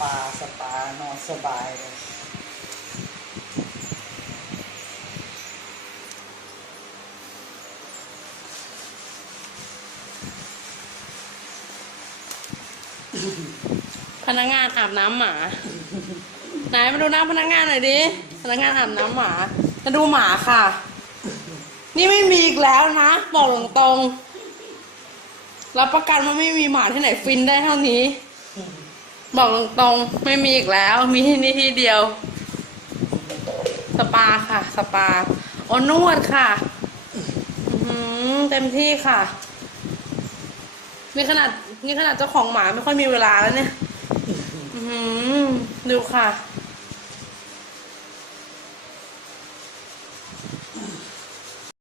ปา สปา นอนสบายเลยพนักงานอาบน้ำหมา ไหนมาดูหน้าพนักงานหน่อยดิ พนักงานอาบน้ำหมา มาดูหมาค่ะ นี่ไม่มีอีกแล้วนะ บอกตรงๆ รับประกันว่าไม่มีหมาที่ไหนฟินได้เท่านี้ บอกตรงๆไม่มีอีกแล้ว มีที่นี่ที่เดียว สปาค่ะ สปาโอนวดค่ะอื้อหือเต็มที่ค่ะนี่ขนาดนี่ขนาดเจ้าของหมาไม่ค่อยมีเวลาแล้วเนี่ย อือหือดูค่ะ